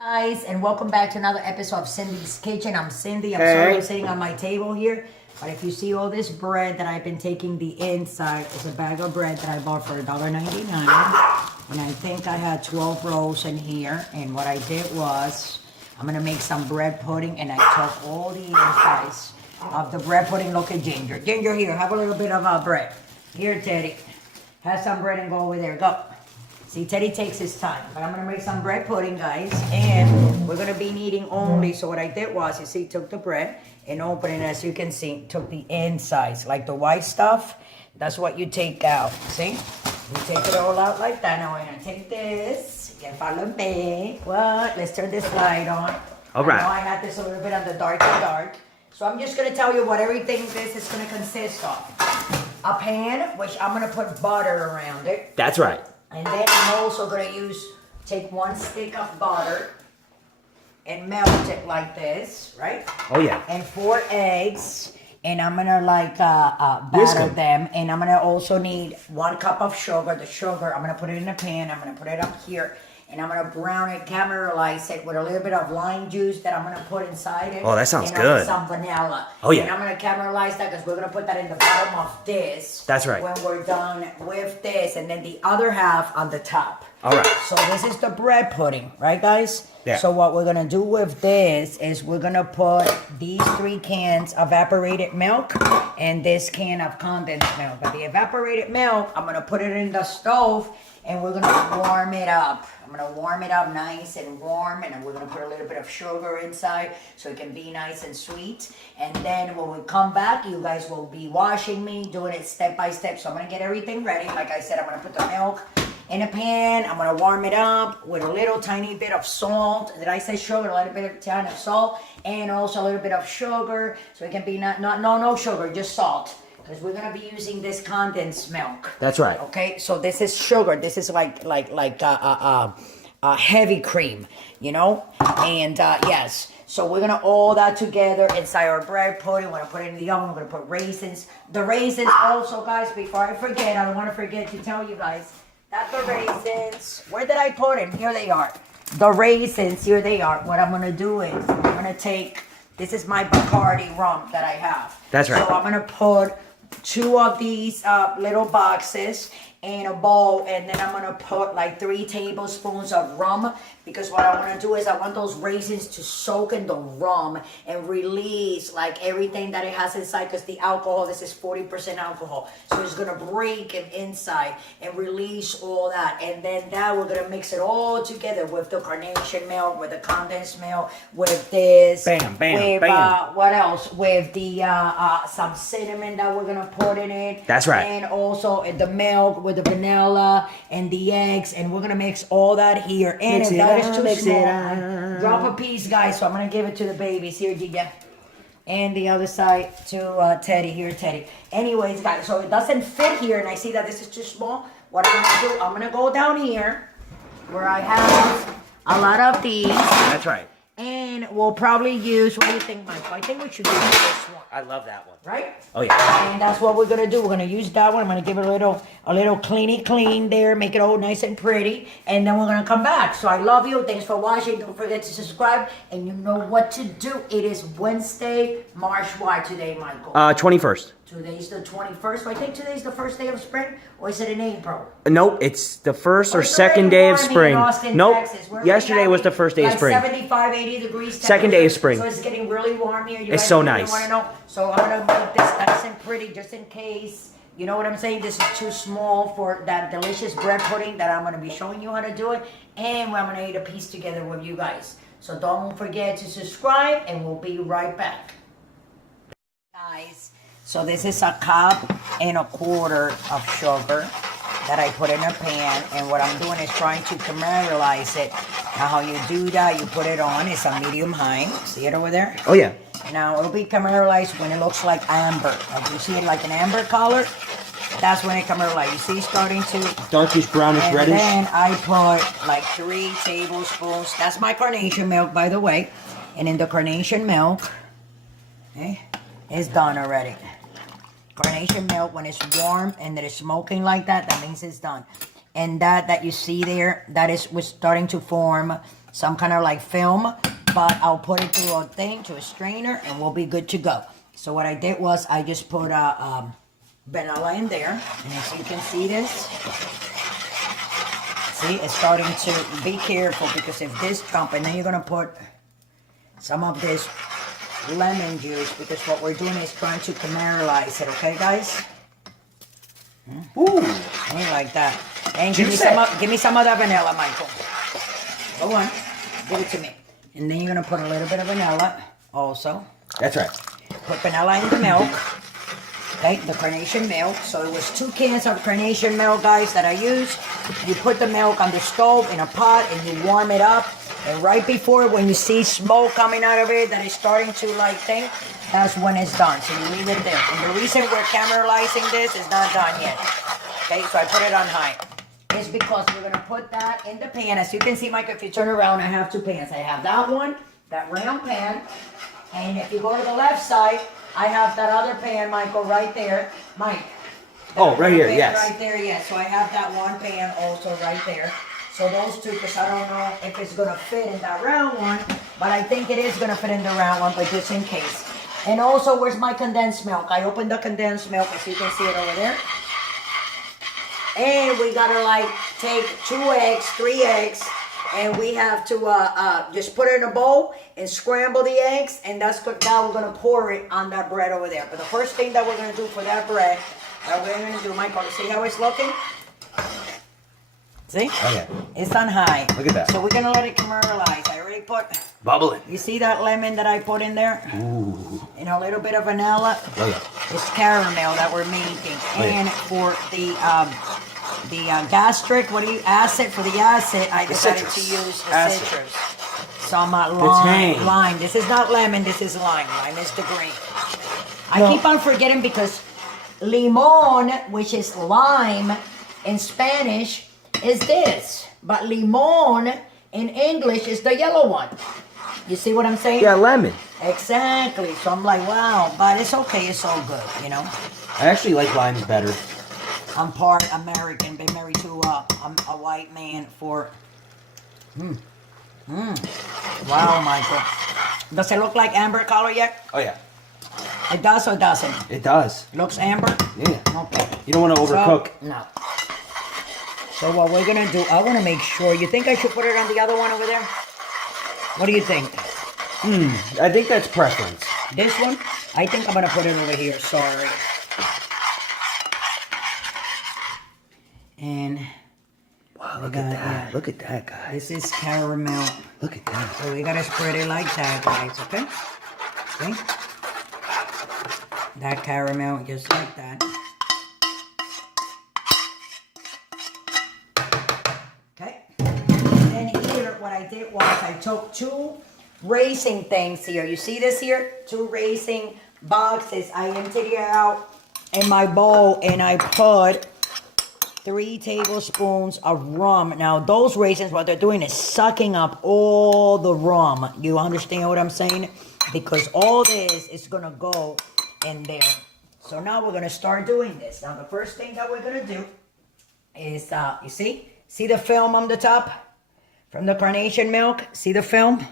Guys, and welcome back to another episode of Cindy's Kitchen. I'm Cindy. I'm sorry I'm sitting on my table here, but if you see all this bread that I've been taking, the inside is a bag of bread that I bought for $1.99, and I think I had 12 rolls in here. And what I did was I'm gonna make some bread pudding, and I took all the insides of the bread pudding. Look at Ginger. Ginger, here, have a little bit of bread. Here, Teddy, have some bread and go over there. Go. See, Teddy takes his time, but I'm gonna make some bread pudding, guys, and we're gonna be needing only, so what I did was, you see, took the bread and opened it, as you can see, took the insides, like the white stuff, that's what you take out, see? You take it all out like that. Now we're gonna take this, you can follow me. What? Let's turn this light on. All right. I know I had this a little bit on the dark. So I'm just gonna tell you what everything this is gonna consist of. A pan, which I'm gonna put butter around it. That's right. And then I'm also going to take one stick of butter and melt it like this, right? Oh, yeah. And 4 eggs. And I'm going to batter them. And I'm going to also need 1 cup of sugar. The sugar, I'm going to put it in a pan. I'm going to put it up here. And I'm going to brown it, caramelize it with a little bit of lime juice that I'm going to put inside it. Oh, that sounds and good. Some vanilla. Oh, yeah. And I'm going to caramelize that because we're going to put that in the bottom of this. That's right. When we're done with this. And then the other half on the top. All right. So this is the bread pudding, right, guys? Yeah. So what we're going to do with this is we're going to put these 3 cans of evaporated milk and this can of condensed milk. But the evaporated milk, I'm going to put it in the stove and we're going to warm it up. I'm going to warm it up nice and warm, and then we're going to put a little bit of sugar inside so it can be nice and sweet. And then when we come back, you guys will be watching me doing it step by step. So I'm going to get everything ready. Like I said, I'm going to put the milk in a pan. I'm going to warm it up with a little tiny bit of salt. Did I say sugar? A little bit of tiny of salt, and also a little bit of sugar. So it can be no sugar, just salt. Because we're gonna be using this condensed milk. That's right. Okay, so this is sugar. This is like heavy cream, you know. And yes, so we're gonna all that together inside our bread pudding. We're gonna put it in the oven. We're gonna put raisins. The raisins also, guys. Before I forget, I don't want to forget to tell you guys that the raisins. Where did I put them? Here they are. The raisins. Here they are. What I'm gonna do is I'm gonna take. This is my Bacardi rum that I have. That's right. So I'm gonna put 2 of these little boxes in a bowl, and then I'm gonna put like 3 tablespoons of rum, because what I want to do is I want those raisins to soak in the rum and release like everything that it has inside, because the alcohol, this is 40% alcohol, so it's gonna break it inside and release all that. And then now we're gonna mix it all together with the carnation milk, with the condensed milk, with this, with what else, with the some cinnamon that we're gonna put in it. That's right. And also the milk with the vanilla and the eggs, and we're gonna mix all that here. And if that is too small, drop a piece, guys. So I'm gonna give it to the babies. Here, Giga. And the other side to Teddy. Here, Teddy. Anyways, guys, so it doesn't fit here, and I see that this is too small. What I'm gonna do, I'm gonna go down here where I have a lot of these. That's right. And we'll probably use, what do you think, Michael? I think we should use this one. I love that one. Right? Oh, yeah. And that's what we're going to do. We're going to use that one. I'm going to give it a little clean there. Make it all nice and pretty. And then we're going to come back. So I love you. Thanks for watching. Don't forget to subscribe. And you know what to do. It is Wednesday, March what today, Michael? 21st. Today's the 21st. I think today's the first day of spring. Or is it in April? Nope, it's the first or It's second already day of warm in spring. Austin, Nope, Texas. We're yesterday was the having first day of like spring. 75, 80 degrees. Second day of spring. So it's getting really warm here. You It's guys so really nice. Want to know? So I'm going to make this nice and pretty just in case. You know what I'm saying? This is too small for that delicious bread pudding that I'm going to be showing you how to do it. And I'm going to eat a piece together with you guys. So don't forget to subscribe, and we'll be right back. Guys, so this is 1.25 cups of sugar that I put in a pan, and what I'm doing is trying to caramelize it. Now how you do that, you put it on, it's a medium high. See it over there? Oh, yeah. Now it'll be caramelized when it looks like amber. Like you see it like an amber color, that's when it caramelizes. You see it's starting to... Darkish, brownish, and reddish. then I put like 3 tablespoons. That's my carnation milk, by the way. And in the carnation milk, okay, it's done already. Carnation milk, when it's warm and that it's smoking like that, that means it's done. And that you see there, that is was starting to form some kind of like film, but I'll put it through a thing, to a strainer, and we'll be good to go. So what I did was I just put vanilla in there, and as you can see this, see, it's starting to, be careful, because if this jump, and then you're gonna put some of this lemon juice, because what we're doing is trying to caramelize it, okay guys? Ooh. Ain't like that. And give me some of that vanilla, Michael. Go on, give it to me. And then you're gonna put a little bit of vanilla also. That's right. Put vanilla in the milk. Okay, the carnation milk. So it was 2 cans of carnation milk, guys, that I used. You put the milk on the stove in a pot and you warm it up. And right before, when you see smoke coming out of it, that is starting to like thing, that's when it's done. So you leave it there. And the reason we're caramelizing this is not done yet. Okay, so I put it on high. It's because we're gonna put that in the pan. As you can see, Mike, if you turn around, I have 2 pans. I have that one, that round pan. And if you go to the left side, I have that other pan, Michael, right there. Mike. Oh, right here, yes. Right there, yes. So I have that one pan also right there. So those 2, because I don't know if it's going to fit in that round one, but I think it is going to fit in the round one, but just in case. And also, where's my condensed milk? I opened the condensed milk, as you can see it over there. And we got to like take 2 eggs, 3 eggs, and we have to just put it in a bowl and scramble the eggs, and that's good. Now we're going to pour it on that bread over there. But the first thing that we're going to do for that bread, that we're going to do, Michael, see how it's looking? See? Oh, yeah. It's on high. Look at that. So we're going to let it caramelize. I already put... Bubbling. You see that lemon that I put in there? Ooh. And a little bit of vanilla. Oh, yeah. It's caramel that we're making. Oh, yeah. And for the gastric, acid, for the acid, I decided to use the acid. citrus. Some tang. lime. This is not lemon, this is lime. Lime is the green. I keep on forgetting because limon, which is lime in Spanish, is this. But limon in English is the yellow one. You see what I'm saying? Yeah, lemon. Exactly. So I'm like, wow, but it's okay. It's all good, you know? I actually like limes better. I'm part American, been married to a white man for... Wow, Michael. Does it look like amber color yet? Oh, yeah. It does or doesn't? It does. Looks amber? Yeah. Okay. You don't want to overcook. So, no. So what we're going to do, I want to make sure... You think I should put it on the other one over there? What do you think? I think that's preference. This one? I think I'm going to put it over here. Sorry. And... Wow, look at that. Yeah. Look at that, guys. This is caramel. Look at that. So we got to spread it like that, guys. Okay? See? That caramel, just like that. Okay? And then here, what I did was I took 2 raisin things here. You see this here? 2 raisin boxes. I emptied it out in my bowl and I put 3 tablespoons of rum. Now, those raisins, what they're doing is sucking up all the rum. You understand what I'm saying? Because all this is going to go in there. So now we're going to start doing this. Now, the first thing that we're going to do is, you see? See the film on the top from the carnation milk? See the film?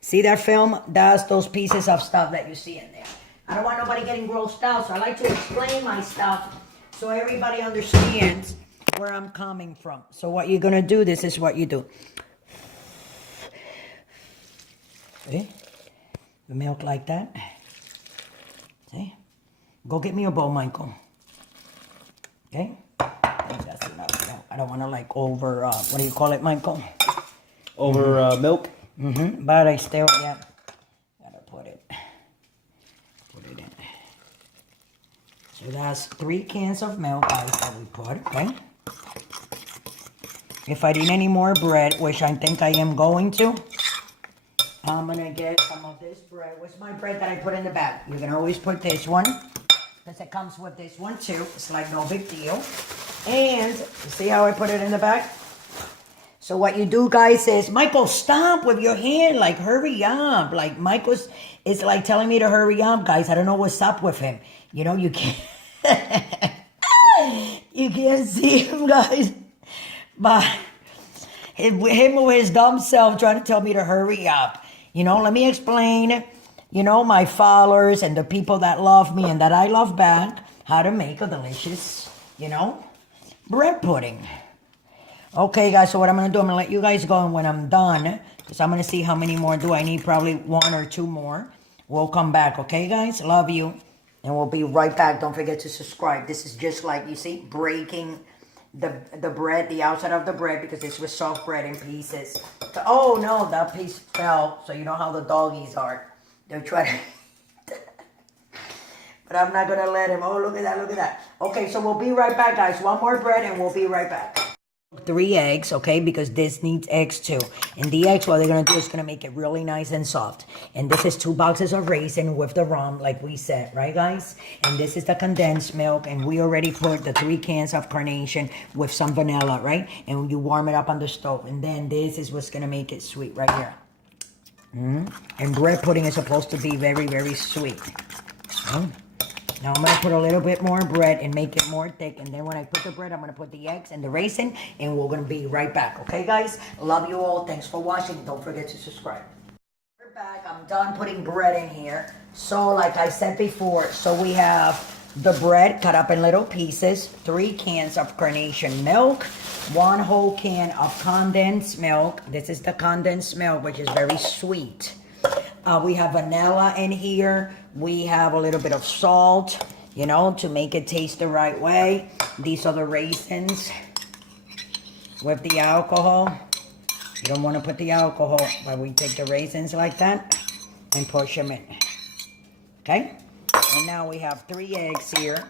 See that film? That's those pieces of stuff that you see in there. I don't want nobody getting grossed out, so I like to explain my stuff so everybody understands where I'm coming from. So what you're going to do, this is what you do. See? The milk like that. See? Go get me a bowl, Michael. Okay? I think that's enough. I don't want to like over, what do you call it, Michael? Over milk? Mm-hmm. But I still, yeah. Gotta put it in. So that's 3 cans of milk, guys, that we put, okay? If I need any more bread, which I think I am going to, I'm gonna get some of this bread. What's my bread that I put in the bag? You can always put this one, because it comes with this one too. It's like no big deal. And you see how I put it in the bag? So what you do, guys, is, Michael, stop with your hand. Like, hurry up. Like, Michael's is like telling me to hurry up, guys. I don't know what's up with him. You know, you can't... you can't see him, guys. But him with his dumb self trying to tell me to hurry up. You know, let me explain, you know, my followers and the people that love me and that I love back, how to make a delicious, you know, bread pudding. Okay, guys, so what I'm going to do, I'm going to let you guys go, and when I'm done, because I'm going to see how many more do I need, probably 1 or 2 more. We'll come back, okay, guys? Love you. And we'll be right back. Don't forget to subscribe. This is just like, you see, breaking the bread, the outside of the bread, because this was soft bread in pieces. So, oh, no, that piece fell. So you know how the doggies are. They're trying to... But I'm not going to let him. Oh, look at that, look at that. Okay, so we'll be right back, guys. 1 more bread, and we'll be right back. 3 eggs, okay, because this needs eggs too. And the eggs, what they're going to do is going to make it really nice and soft. And this is 2 boxes of raisin with the rum, like we said, right, guys? And this is the condensed milk, and we already put the 3 cans of carnation with some vanilla, right? And you warm it up on the stove. And then this is what's going to make it sweet right here. And bread pudding is supposed to be very, very sweet. Now I'm going to put a little bit more bread and make it more thick. And then when I put the bread, I'm going to put the eggs and the raisin. And we're going to be right back. Okay, guys? Love you all. Thanks for watching. Don't forget to subscribe. We're back. I'm done putting bread in here. So like I said before, so we have the bread cut up in little pieces. 3 cans of carnation milk. 1 whole can of condensed milk. This is the condensed milk, which is very sweet. We have vanilla in here. We have a little bit of salt, you know, to make it taste the right way. These are the raisins with the alcohol. You don't want to put the alcohol, but we take the raisins like that and push them in. Okay? And now we have 3 eggs here.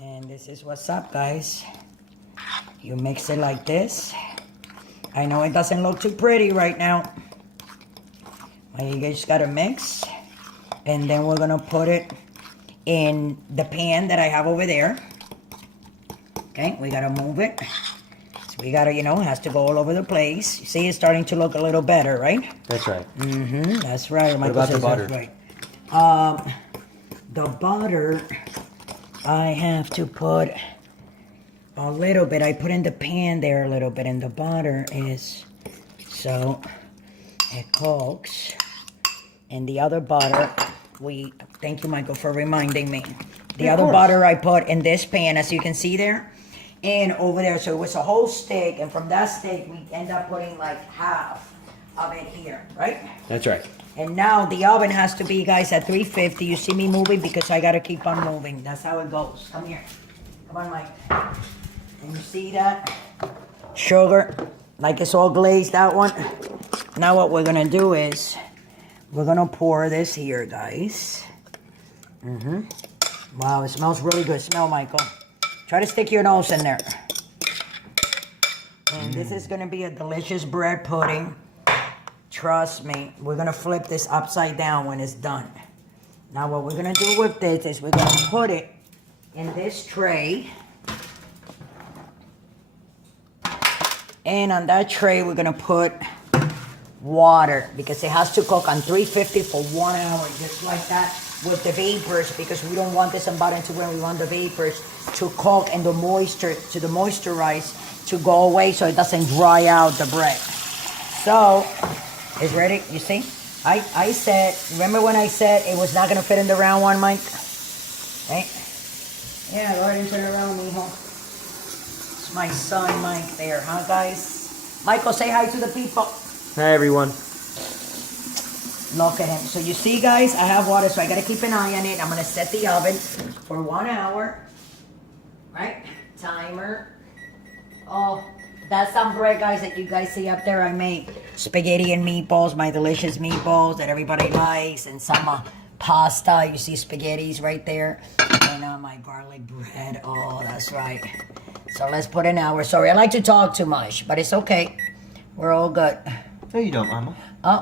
And this is what's up, guys. You mix it like this. I know it doesn't look too pretty right now. But you just gotta mix. And then we're gonna put it in the pan that I have over there. Okay, we gotta move it. So we gotta, you know, it has to go all over the place. You see, it's starting to look a little better, right? That's right. That's right. What about the butter? Right. The butter, I have to put a little bit. I put in the pan there a little bit, and the butter is so it cooks. And the other butter, thank you, Michael, for reminding me. The other butter I put in this pan, as you can see there, and over there. So it was a whole stick, and from that stick, we end up putting like half of it here, right? That's right. And now the oven has to be, guys, at 350. You see me moving because I got to keep on moving. That's how it goes. Come here. Come on, Mike. And you see that? Sugar, like it's all glazed, that one. Now what we're going to do is we're going to pour this here, guys. Wow, it smells really good. Smell, Michael. Try to stick your nose in there. And this is going to be a delicious bread pudding. Trust me. We're going to flip this upside down when it's done. Now what we're going to do with this is we're going to put it in this tray. And on that tray, we're going to put water, because it has to cook on 350 for 1 hour, just like that, with the vapors, because we don't want this embalmed to where we want the vapors to cook and the moisture, to the moisturize, to go away so it doesn't dry out the bread. So, it's ready, you see? I said, remember when I said it was not going to fit in the round one, Mike? Right? Yeah, go ahead and turn around, mijo. It's my son, Mike, there, huh, guys? Michael, say hi to the people. Hi, everyone. Look at him. So you see, guys, I have water, so I got to keep an eye on it. I'm going to set the oven for 1 hour. Right? Timer. Oh, that's some bread, guys, that you guys see up there. I made spaghetti and meatballs, my delicious meatballs that everybody likes, and some pasta. You see spaghettis right there. And my garlic bread. Oh, that's right. So let's put an hour. Sorry, I like to talk too much, but it's okay. We're all good. No, you don't, Mama.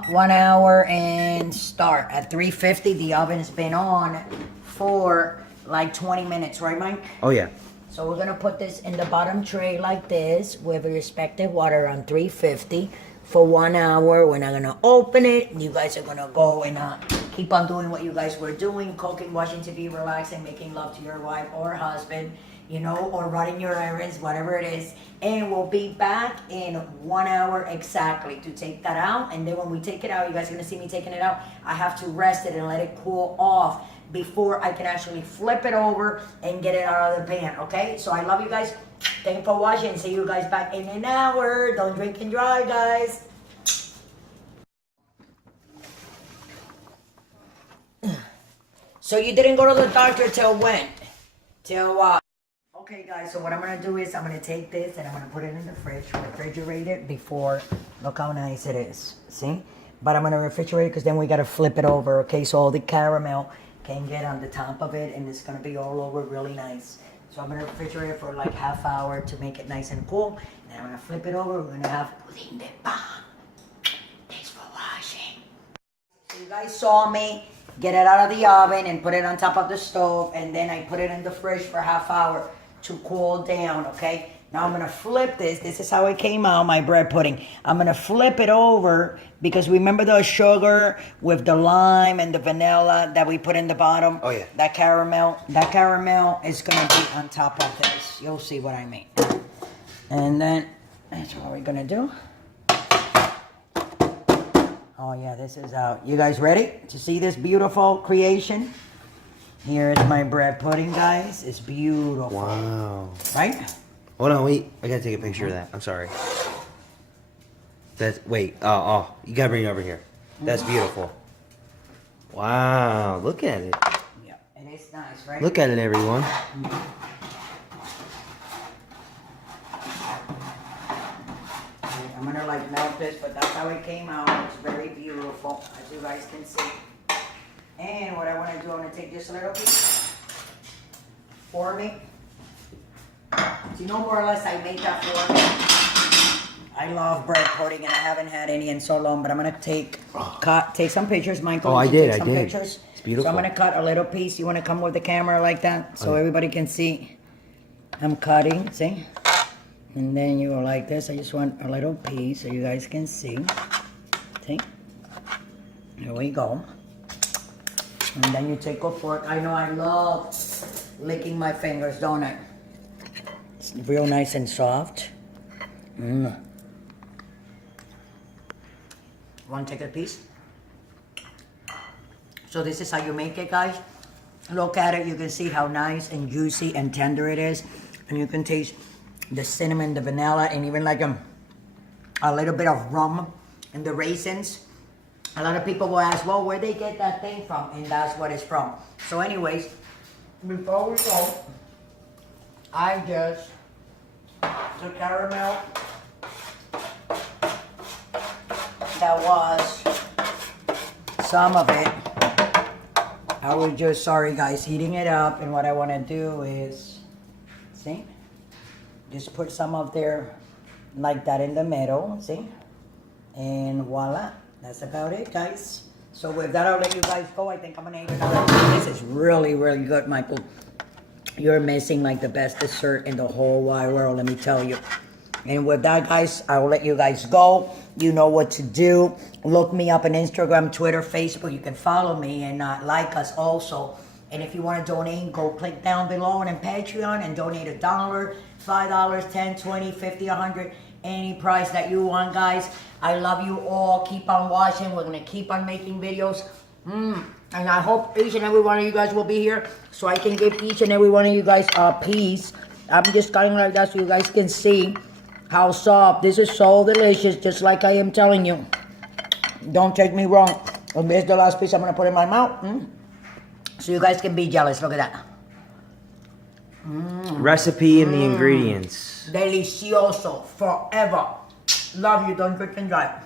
1 hour and start at 350. The oven's been on for like 20 minutes, right, Mike? Oh, yeah. So we're going to put this in the bottom tray like this with respective water on 350 for 1 hour. We're not going to open it. You guys are going to go and keep on doing what you guys were doing, cooking, watching TV, relaxing, making love to your wife or husband. you know, or running your errands, whatever it is. And we'll be back in 1 hour exactly to take that out. And then when we take it out, you guys are gonna see me taking it out. I have to rest it and let it cool off before I can actually flip it over and get it out of the pan, okay? So I love you guys. Thank you for watching. See you guys back in an hour. Don't drink and drive, guys. So you didn't go to the doctor till when? Till okay guys, so what I'm gonna do is I'm gonna take this and I'm gonna put it in the fridge, refrigerate it before, look how nice it is, see? But I'm gonna refrigerate it because then we gotta flip it over, okay? So all the caramel can get on the top of it and it's gonna be all over really nice. So I'm gonna refrigerate it for like half hour to make it nice and cool. And then I'm gonna flip it over, we're gonna have pudding de pan. Thanks for watching. So you guys saw me get it out of the oven and put it on top of the stove, and then I put it in the fridge for half hour to cool down, okay? Now I'm gonna flip this. This is how it came out, my bread pudding. I'm gonna flip it over because remember the sugar with the lime and the vanilla that we put in the bottom? Oh yeah. That caramel is gonna be on top of this. You'll see what I mean. And then, that's what we're gonna do. Oh yeah, this is out. You guys ready to see this beautiful creation? Here is my bread pudding, guys. It's beautiful. Wow. Right? Hold on, wait. I gotta take a picture of that. I'm sorry. That's wait. Oh, you gotta bring it over here. That's beautiful. Wow, look at it. Yeah, and it's nice, right? Look at it, everyone. I'm gonna like melt this, but that's how it came out. It's very beautiful, as you guys can see. And what I want to do, I'm gonna take this little piece for me. So you know, more or less, I made that for me. I love bread pudding, and I haven't had any in so long. But I'm gonna take some pictures, Michael. Oh, I did. Take some I did. Pictures. It's beautiful. So I'm gonna cut a little piece. You want to come with the camera like that, so everybody can see. I'm cutting. See. And then you go like this. I just want a little piece so you guys can see. See? Here we go. And then you take a fork. I know I love licking my fingers, don't I? It's real nice and soft. Want to take a piece? So this is how you make it, guys. Look at it. You can see how nice and juicy and tender it is. And you can taste the cinnamon, the vanilla, and even like a little bit of rum and the raisins. A lot of people will ask, well, where they get that thing from? And that's what it's from. So anyways, before we go, I just took caramel that was some of it. I was just, sorry guys, heating it up. And what I want to do is, see? Just put some of there like that in the middle, see? And voila, that's about it, guys. So with that, I'll let you guys go. I think I'm gonna eat another one. This is really, really good, Michael. You're missing like the best dessert in the whole wide world, let me tell you. And with that, guys, I will let you guys go. You know what to do. Look me up on Instagram, Twitter, Facebook. You can follow me and like us also. And if you want to donate, go click down below and on Patreon and donate $1, $5, $10, $20, $50, $100, any price that you want, guys. I love you all. Keep on watching. We're going to keep on making videos. And I hope each and every one of you guys will be here so I can give each and every one of you guys a piece. I'm just cutting like that so you guys can see how soft. This is so delicious, just like I am telling you. Don't take me wrong. And this is the last piece I'm going to put in my mouth. So you guys can be jealous. Look at that. Recipe and the ingredients. Delicioso. Forever. Love you. Don't drink and drive.